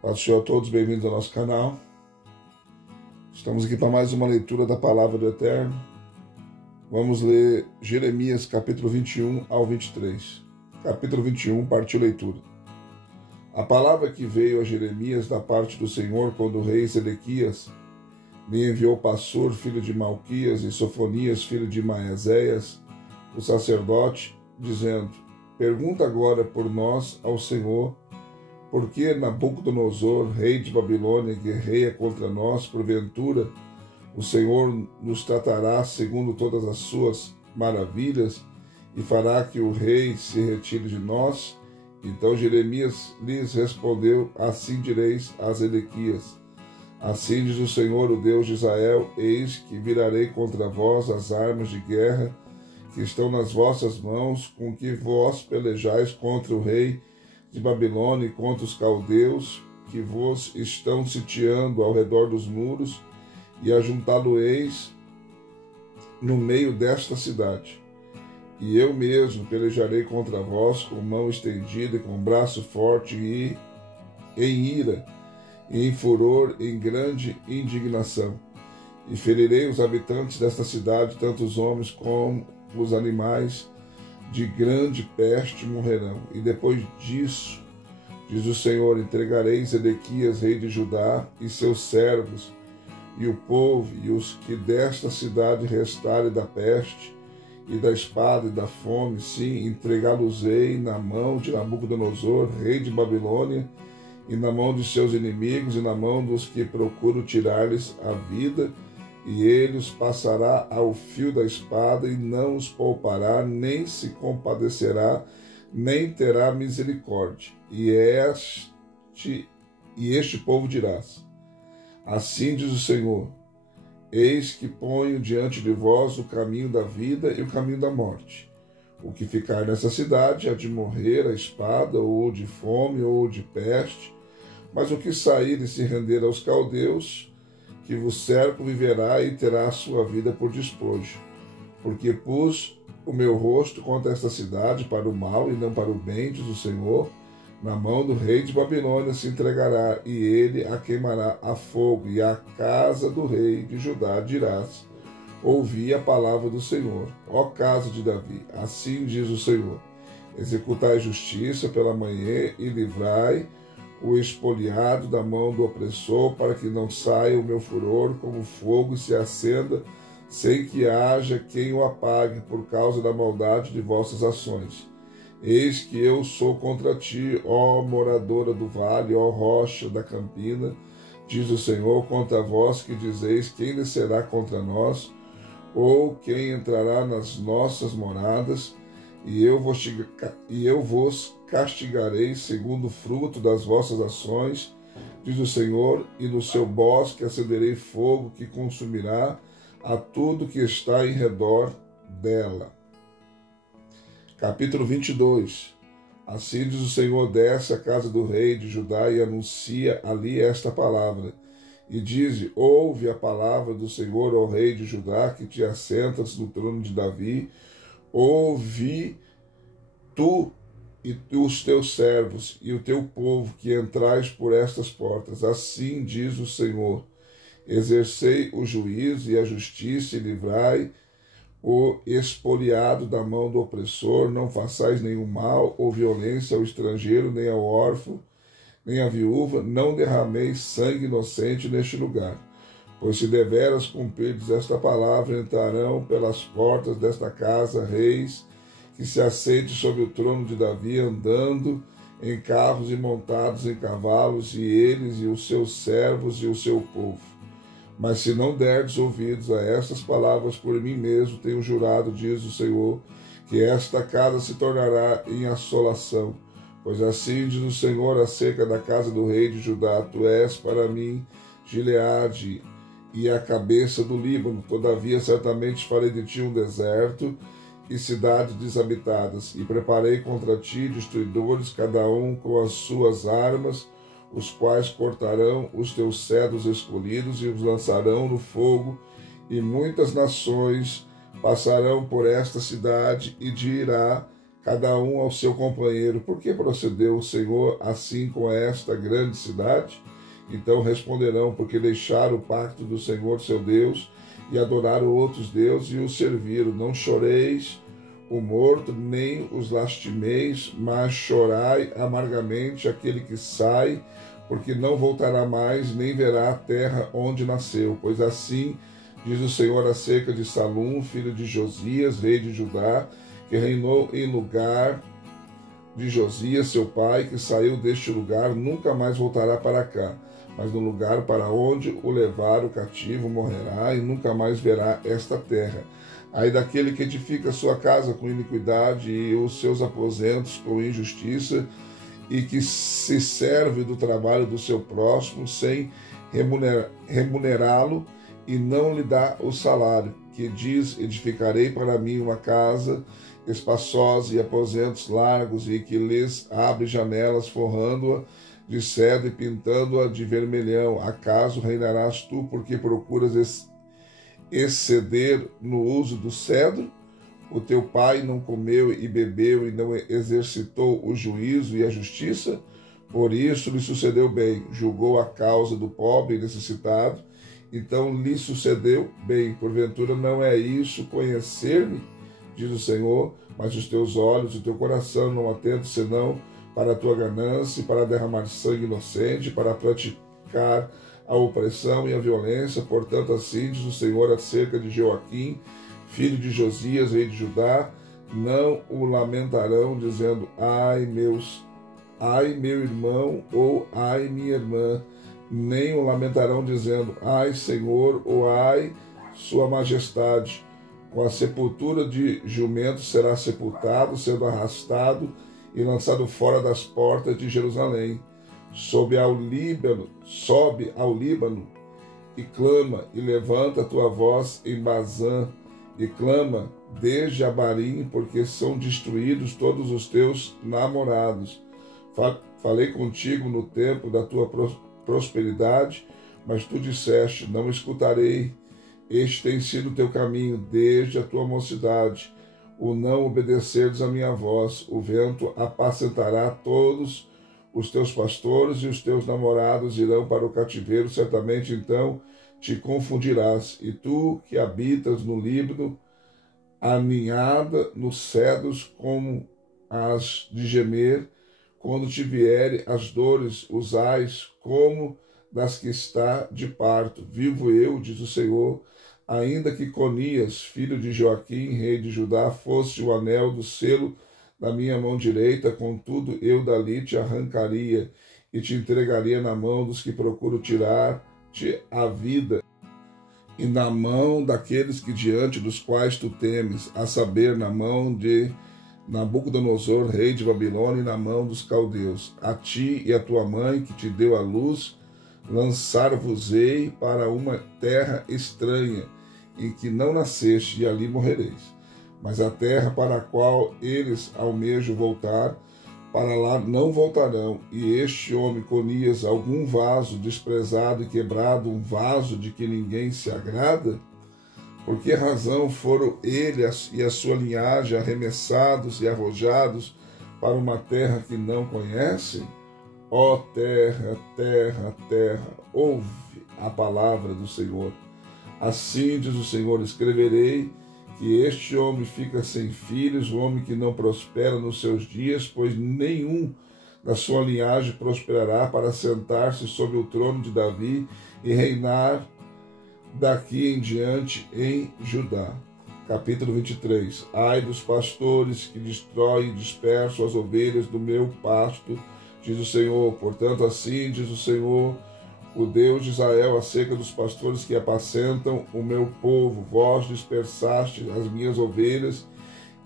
Paz do Senhor a todos, bem-vindos ao nosso canal. Estamos aqui para mais uma leitura da Palavra do Eterno. Vamos ler Jeremias capítulo 21 ao 23. Capítulo 21, partiu leitura. A palavra que veio a Jeremias da parte do Senhor quando o rei Zedequias me enviou Passur, filho de Malquias, e Sofonias, filho de Maazéias, o sacerdote, dizendo: Pergunta agora por nós ao Senhor, por que Nabucodonosor, rei de Babilônia, guerreia contra nós? Porventura, o Senhor nos tratará segundo todas as suas maravilhas e fará que o rei se retire de nós? Então Jeremias lhes respondeu: Assim direis a Zedequias: Assim diz o Senhor, o Deus de Israel: Eis que virarei contra vós as armas de guerra que estão nas vossas mãos, com que vós pelejais contra o rei de Babilônia e contra os caldeus que vos estão sitiando ao redor dos muros, e ajuntá-lo-eis no meio desta cidade. E eu mesmo pelejarei contra vós com mão estendida e com braço forte, e em ira, e em furor, em grande indignação. E ferirei os habitantes desta cidade, tanto os homens como os animais, de grande peste morrerão. E depois disso, diz o Senhor, entregarei Zedequias, rei de Judá, e seus servos, e o povo, e os que desta cidade restarem da peste, e da espada, e da fome, sim, entregá-los-ei na mão de Nabucodonosor, rei de Babilônia, e na mão de seus inimigos, e na mão dos que procuram tirar-lhes a vida, e ele os passará ao fio da espada, e não os poupará, nem se compadecerá, nem terá misericórdia. E este povo dirás: Assim diz o Senhor: Eis que ponho diante de vós o caminho da vida e o caminho da morte. O que ficar nessa cidade há de morrer a espada, ou de fome, ou de peste, mas o que sair e se render aos caldeus, que vos cercam, viverá e terá a sua vida por despojo. Porque pus o meu rosto contra esta cidade para o mal e não para o bem, diz o Senhor. Na mão do rei de Babilônia se entregará, e ele a queimará a fogo, e à casa do rei de Judá dirás: Ouvi a palavra do Senhor, ó casa de Davi. Assim diz o Senhor: Executai justiça pela manhã e livrai o espoliado da mão do opressor, para que não saia o meu furor como fogo e se acenda, sem que haja quem o apague, por causa da maldade de vossas ações. Eis que eu sou contra ti, ó moradora do vale, ó rocha da campina, diz o Senhor, contra vós que dizeis: Quem descerá contra nós? Ou quem entrará nas nossas moradas? E eu vos castigarei segundo o fruto das vossas ações, diz o Senhor, e no seu bosque acenderei fogo que consumirá a tudo que está em redor dela. Capítulo 22. Assim diz o Senhor: Desce à casa do rei de Judá e anuncia ali esta palavra. E dize: Ouve a palavra do Senhor, ó rei de Judá, que te assentas no trono de Davi. Ouvi tu e os teus servos e o teu povo que entrais por estas portas. Assim diz o Senhor: Exercei o juízo e a justiça e livrai o espoliado da mão do opressor. Não façais nenhum mal ou violência ao estrangeiro, nem ao órfão, nem à viúva. Não derrameis sangue inocente neste lugar. Pois se deveras cumprirdes esta palavra, entrarão pelas portas desta casa reis que se assentem sobre o trono de Davi, andando em carros e montados em cavalos, e eles e os seus servos e o seu povo. Mas se não derdes ouvidos a estas palavras, por mim mesmo tenho jurado, diz o Senhor, que esta casa se tornará em assolação. Pois assim diz o Senhor acerca da casa do rei de Judá: Tu és para mim Gileade e a cabeça do Líbano. Todavia certamente farei de ti um deserto e cidades desabitadas, e preparei contra ti destruidores, cada um com as suas armas, os quais cortarão os teus cedros escolhidos e os lançarão no fogo, e muitas nações passarão por esta cidade, e dirá cada um ao seu companheiro: por que procedeu o Senhor assim com esta grande cidade? Então responderão: porque deixaram o pacto do Senhor seu Deus e adoraram outros deuses e os serviram. Não choreis o morto, nem os lastimeis, mas chorai amargamente aquele que sai, porque não voltará mais, nem verá a terra onde nasceu. Pois assim diz o Senhor acerca de Salum, filho de Josias, rei de Judá, que reinou em lugar de Josias, seu pai, que saiu deste lugar, nunca mais voltará para cá, mas no lugar para onde o levar o cativo morrerá e nunca mais verá esta terra. Aí daquele que edifica sua casa com iniquidade e os seus aposentos com injustiça, e que se serve do trabalho do seu próximo sem remunerá-lo e não lhe dá o salário, que diz: edificarei para mim uma casa espaçosa e aposentos largos, e que lhes abre janelas, forrando-a de cedro e pintando-a de vermelhão. Acaso reinarás tu, porque procuras exceder no uso do cedro? O teu pai não comeu e bebeu e não exercitou o juízo e a justiça? Por isso lhe sucedeu bem, julgou a causa do pobre e necessitado, então lhe sucedeu bem. Porventura não é isso conhecer-me, diz o Senhor, mas os teus olhos e o teu coração não atentam senão para a tua ganância, para derramar sangue inocente, para praticar a opressão e a violência. Portanto, assim diz o Senhor acerca de Joaquim, filho de Josias, rei de Judá: não o lamentarão, dizendo: ai meu irmão, ou ai minha irmã, nem o lamentarão, dizendo: ai Senhor, ou ai sua majestade. Com a sepultura de jumento será sepultado, sendo arrastado e lançado fora das portas de Jerusalém. Sobe ao Líbano e clama, e levanta a tua voz em Bazã, e clama desde Abarim, porque são destruídos todos os teus namorados. Falei contigo no tempo da tua prosperidade, mas tu disseste: não escutarei. Este tem sido o teu caminho desde a tua mocidade, o não obedecerdes a minha voz. O vento apacentará todos os teus pastores, e os teus namorados irão para o cativeiro. Certamente então te confundirás, e tu que habitas no Líbano, aninhada nos cedros como as de gemer, quando te vierem as dores, usais como das que está de parto. Vivo eu, diz o Senhor, ainda que Conias, filho de Joaquim, rei de Judá, fosse o anel do selo da minha mão direita, contudo eu dali te arrancaria e te entregaria na mão dos que procuram tirar-te a vida, e na mão daqueles que diante dos quais tu temes, a saber, na mão de Nabucodonosor, rei de Babilônia, e na mão dos caldeus. A ti e a tua mãe, que te deu a luz, lançar-vos-ei para uma terra estranha, em que não nasceste, e ali morrereis. Mas a terra para a qual eles almejam voltar, para lá não voltarão. E este homem, Conias, algum vaso desprezado e quebrado, um vaso de que ninguém se agrada? Por que razão foram ele e a sua linhagem arremessados e arrojados para uma terra que não conhecem? Ó terra, terra, terra, ouve a palavra do Senhor. Assim diz o Senhor: escreverei que este homem fica sem filhos, o homem que não prospera nos seus dias, pois nenhum da sua linhagem prosperará para sentar-se sobre o trono de Davi e reinar daqui em diante em Judá. Capítulo 23. Ai dos pastores que destroem e dispersam as ovelhas do meu pasto, diz o Senhor. Portanto, assim diz o Senhor, o Deus de Israel, acerca dos pastores que apacentam o meu povo: vós dispersastes as minhas ovelhas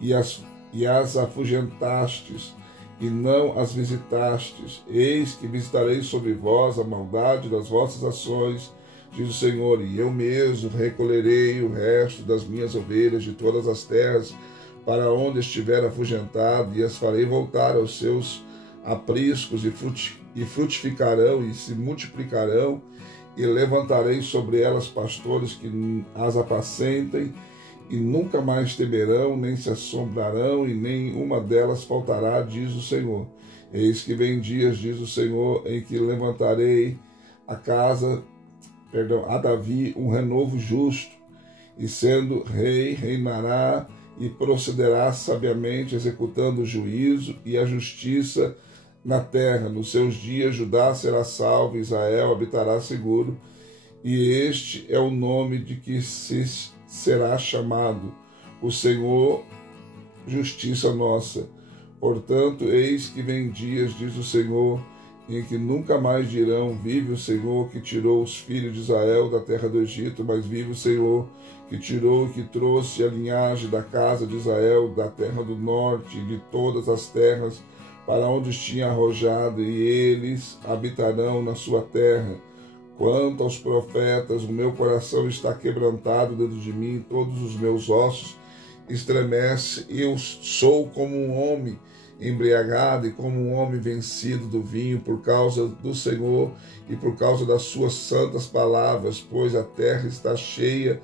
e as afugentastes, e não as visitastes. Eis que visitarei sobre vós a maldade das vossas ações, diz o Senhor, e eu mesmo recolherei o resto das minhas ovelhas de todas as terras para onde estiver afugentado, e as farei voltar aos seus apriscos, e frutificarão e se multiplicarão, e levantarei sobre elas pastores que as apacentem, e nunca mais temerão, nem se assombrarão, e nem uma delas faltará, diz o Senhor. Eis que vem dias, diz o Senhor, em que levantarei a Davi um renovo justo, e sendo rei, reinará e procederá sabiamente, executando o juízo e a justiça na terra. Nos seus dias Judá será salvo, Israel habitará seguro, e este é o nome de que se será chamado: o Senhor, justiça nossa. Portanto, eis que vem dias, diz o Senhor, em que nunca mais dirão: vive o Senhor que tirou os filhos de Israel da terra do Egito, mas vive o Senhor que tirou e que trouxe a linhagem da casa de Israel da terra do norte e de todas as terras para onde os tinha arrojado, e eles habitarão na sua terra. Quanto aos profetas, o meu coração está quebrantado dentro de mim, todos os meus ossos estremecem. Eu sou como um homem embriagado e como um homem vencido do vinho, por causa do Senhor e por causa das suas santas palavras, pois a terra está cheia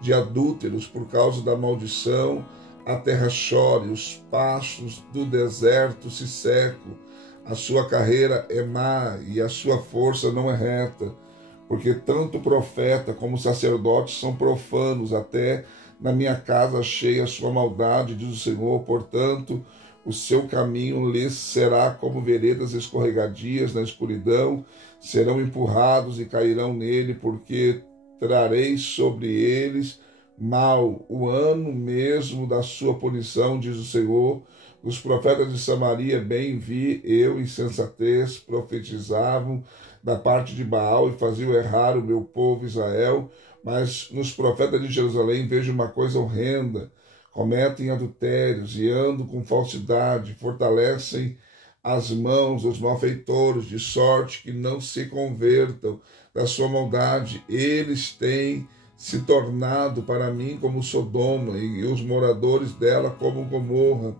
de adúlteros, por causa da maldição. A terra chora, e os pastos do deserto se secam. A sua carreira é má e a sua força não é reta, porque tanto o profeta como o sacerdote são profanos, até na minha casa achei a sua maldade, diz o Senhor. Portanto, o seu caminho lhes será como veredas escorregadias na escuridão, serão empurrados e cairão nele, porque trarei sobre eles mal, o ano mesmo da sua punição, diz o Senhor. Os profetas de Samaria, bem vi eu, insensatez, profetizavam da parte de Baal e faziam errar o meu povo Israel, mas nos profetas de Jerusalém vejo uma coisa horrenda: cometem adultérios e andam com falsidade, fortalecem as mãos dos malfeitores, de sorte que não se convertam da sua maldade. Eles têm se tornado para mim como Sodoma, e os moradores dela como Gomorra.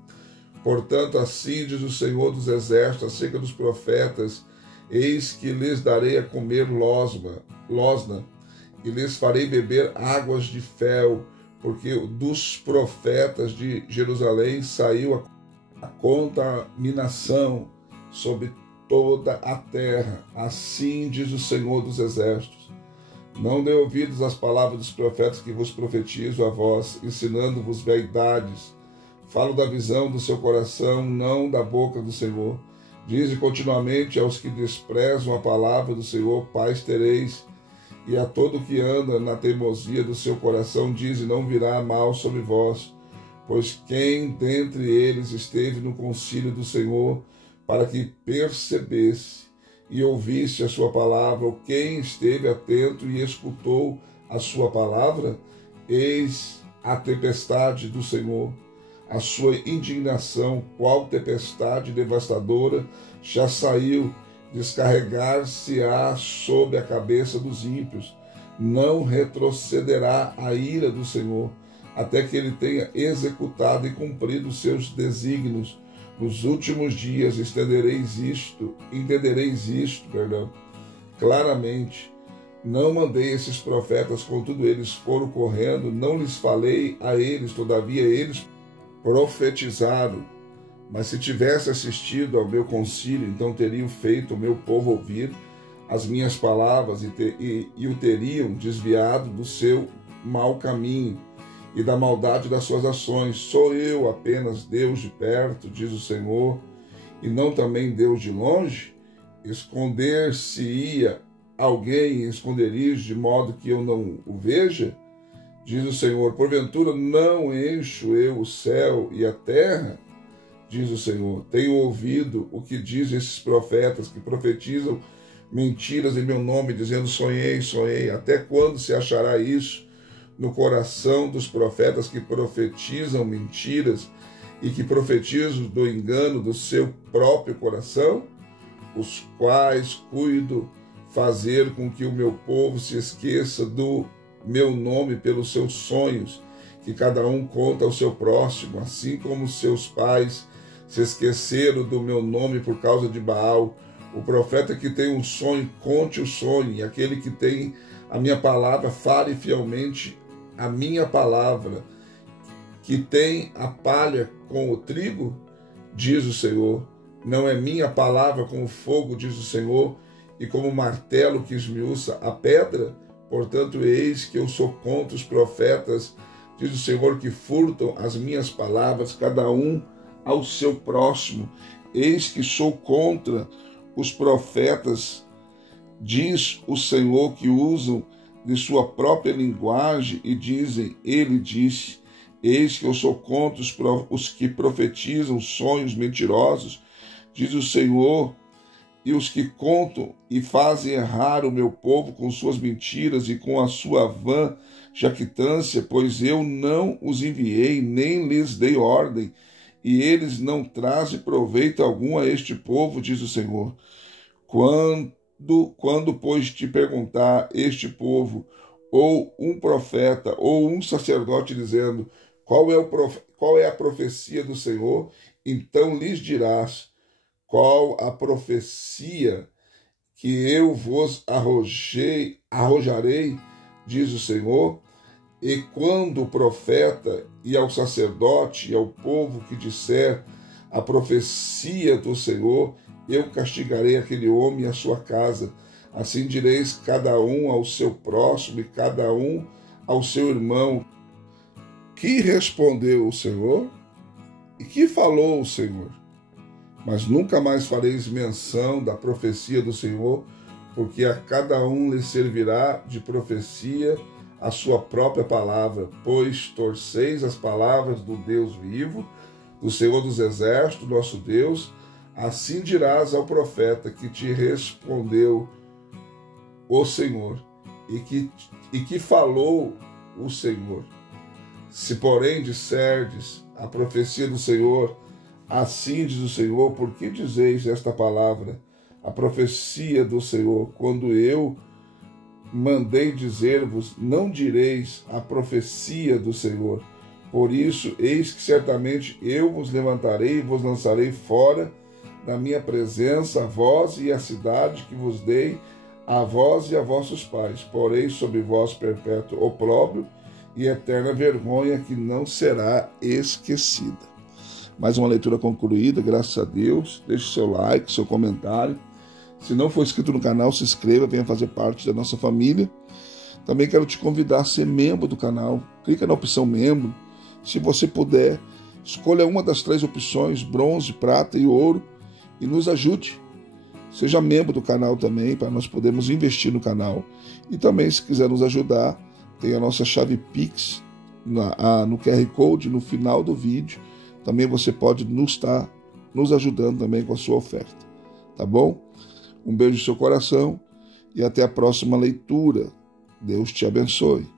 Portanto, assim diz o Senhor dos Exércitos acerca dos profetas: eis que lhes darei a comer losna, e lhes farei beber águas de fel, porque dos profetas de Jerusalém saiu a contaminação sobre toda a terra. Assim diz o Senhor dos Exércitos: não dê ouvidos às palavras dos profetas que vos profetizo a vós, ensinando-vos vaidades. Falo da visão do seu coração, não da boca do Senhor. Dize continuamente aos que desprezam a palavra do Senhor: paz tereis. E a todo que anda na teimosia do seu coração, dize: não virá mal sobre vós. Pois quem dentre eles esteve no concílio do Senhor, para que percebesse e ouvisse a sua palavra, ou quem esteve atento e escutou a sua palavra? Eis a tempestade do Senhor, a sua indignação, qual tempestade devastadora, já saiu, descarregar-se-á sobre a cabeça dos ímpios. Não retrocederá a ira do Senhor, até que ele tenha executado e cumprido os seus desígnios. Nos últimos dias entendereis isto claramente. Não mandei esses profetas, contudo eles foram correndo, não lhes falei a eles, todavia eles profetizaram. Mas se tivesse assistido ao meu concílio, então teriam feito o meu povo ouvir as minhas palavras e o teriam desviado do seu mau caminho e da maldade das suas ações. Sou eu apenas Deus de perto, diz o Senhor, e não também Deus de longe? Esconder-se-ia alguém em esconderijo, de modo que eu não o veja? Diz o Senhor: porventura não encho eu o céu e a terra? Diz o Senhor: tenho ouvido o que dizem esses profetas que profetizam mentiras em meu nome, dizendo: sonhei, sonhei. Até quando se achará isso no coração dos profetas que profetizam mentiras e que profetizam do engano do seu próprio coração, os quais cuido fazer com que o meu povo se esqueça do meu nome pelos seus sonhos, que cada um conta ao seu próximo, assim como seus pais se esqueceram do meu nome por causa de Baal. O profeta que tem um sonho, conte o sonho, e aquele que tem a minha palavra, fale fielmente a minha palavra. que tem a palha com o trigo? Diz o Senhor. Não é minha palavra como fogo, diz o Senhor, e como martelo que esmiuça a pedra? Portanto, eis que eu sou contra os profetas, diz o Senhor, que furtam as minhas palavras, cada um ao seu próximo. Eis que sou contra os profetas, diz o Senhor, que usam de sua própria linguagem e dizem, ele disse. Eis que eu sou contra os que profetizam sonhos mentirosos, diz o Senhor, e os que contam e fazem errar o meu povo com suas mentiras e com a sua vã jactância, pois eu não os enviei, nem lhes dei ordem, e eles não trazem proveito algum a este povo, diz o Senhor. Quando, pois, te perguntar este povo, ou um profeta, ou um sacerdote, dizendo, qual é a profecia do Senhor? Então lhes dirás, qual a profecia que eu vos arrojarei, diz o Senhor? E quando o profeta e ao sacerdote e ao povo que disser a profecia do Senhor, eu castigarei aquele homem e a sua casa. Assim direis cada um ao seu próximo e cada um ao seu irmão. Que respondeu o Senhor? E que falou o Senhor? Mas nunca mais fareis menção da profecia do Senhor, porque a cada um lhe servirá de profecia a sua própria palavra, pois torceis as palavras do Deus vivo, do Senhor dos Exércitos, nosso Deus. Assim dirás ao profeta que te respondeu o Senhor, e que falou o Senhor. Se, porém, disserdes a profecia do Senhor, assim diz o Senhor, por que dizeis esta palavra, a profecia do Senhor, quando eu mandei dizer-vos, não direis a profecia do Senhor. Por isso, eis que certamente eu vos levantarei e vos lançarei fora da minha presença, a vós e a cidade que vos dei, a vós e a vossos pais. Porei sobre vós perpétuo opróbrio e eterna vergonha que não será esquecida. Mais uma leitura concluída, graças a Deus. Deixe seu like, seu comentário. Se não for inscrito no canal, se inscreva, venha fazer parte da nossa família. Também quero te convidar a ser membro do canal. Clica na opção membro. Se você puder, escolha uma das 3 opções, bronze, prata e ouro, e nos ajude. Seja membro do canal também, para nós podermos investir no canal. E também, se quiser nos ajudar, tem a nossa chave Pix no QR Code no final do vídeo. Também você pode estar nos ajudando também com a sua oferta. Tá bom? Um beijo no seu coração e até a próxima leitura. Deus te abençoe.